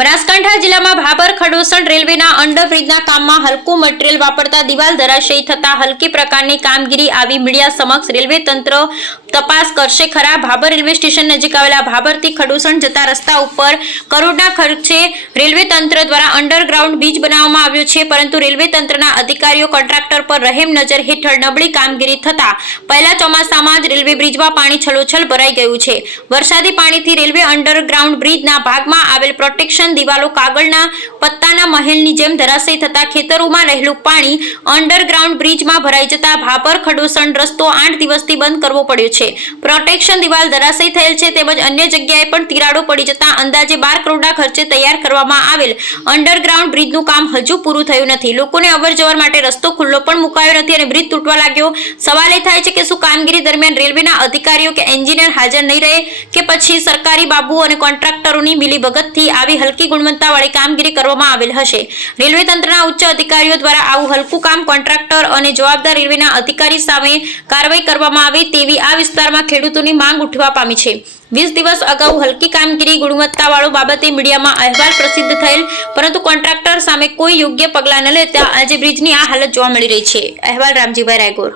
બનાસકાંઠા જિલ્લામાં ભાભર ખડોસણ રેલવેના અંડરબ્રિજના કામમાં હલકું મટીરીયલ વાપરતા દિવાલ ધરાશયી થતા હલકી પ્રકારની કામગીરી આવી મીડિયા સમક્ષ રેલવે તંત્ર તપાસ કરશે ખરા ભાભર રેલવે સ્ટેશન નજીક આવેલા ભાભરથી ખડોસણ જતા રસ્તા ઉપર કરોડના ખર્ચે રેલવે તંત્ર દ્વારા અંડરગ્રાઉન્ડ બ્રિજ બનાવવામાં આવ્યો છે પરંતુ રેલવે તંત્રના અધિકારીઓ કોન્ટ્રાક્ટર પર રહેમ નજર હેઠળ નબળી કામગીરી થતા પહેલા ચોમાસામાં જ રેલવે બ્રિજમાં પાણી છલોછલ ભરાઈ ગયું છે વરસાદી પાણીથી રેલવે અંડરગ્રાઉન્ડ બ્રિજના ભાગમાં આવેલ પ્રોટેક્શન દરમિયાન દિવાલો કાગળના પત્તાના મહેલની જેમ ધરાશય થતા ખેતરોમાં રહેલું પાણી અંડરગ્રાઉન્ડ બ્રિજમાં ભરાઈ જતા ભાભર ખડોસણ રસ્તો આઠ દિવસથી બંધ કરવો પડ્યો છે પ્રોટેક્શન દિવાલ ધરાશય થયેલ છે તેમજ અન્ય જગ્યાએ પણ તિરાડો પડી જતા અંદાજે બાર કરોડના ખર્ચે તૈયાર કરવામાં આવેલ અંડરગ્રાઉન્ડ બ્રિજનું કામ હજુ પૂરું થયું નથી લોકોને અવરજવર માટે રસ્તો ખુલ્લો પણ મુકાયો નથી અને બ્રિજ તૂટવા લાગ્યો સવાલ એ થાય છે કે શું કામગીરી દરમિયાન રેલવેના અધિકારીઓ કે એન્જિનિયર હાજર નહીં રહે કે પછી સરકારી બાબુ અને કોન્ટ્રાક્ટરોની મિલીભગતથી આવી હલકી ગુણવત્તાવાળી કામગીરી કરવામાં આવેલ હશે રેલવે તંત્રના ઉચ્ચ અધિકારીઓ દ્વારા આવું હલકું કામ કોન્ટ્રાક્ટર અને જવાબદાર રેલવેના અધિકારી સામે કાર્યવાહી કરવામાં આવે તેવી આ વિસ્તારમાં ખેડૂતોની માંગ ઉઠવા પામી છે વીસ દિવસ અગાઉ હલકી કામગીરી ગુણવત્તાવાળો બાબતે મીડિયામાં અહેવાલ પ્રસિદ્ધ થયેલ પરંતુ કોન્ટ્રાક્ટર સામે કોઈ યોગ્ય પગલાં ન લેતા આજે બ્રિજની આ હાલત જોવા મળી રહી છે અહેવાલ રામજીભાઈ રાયગોર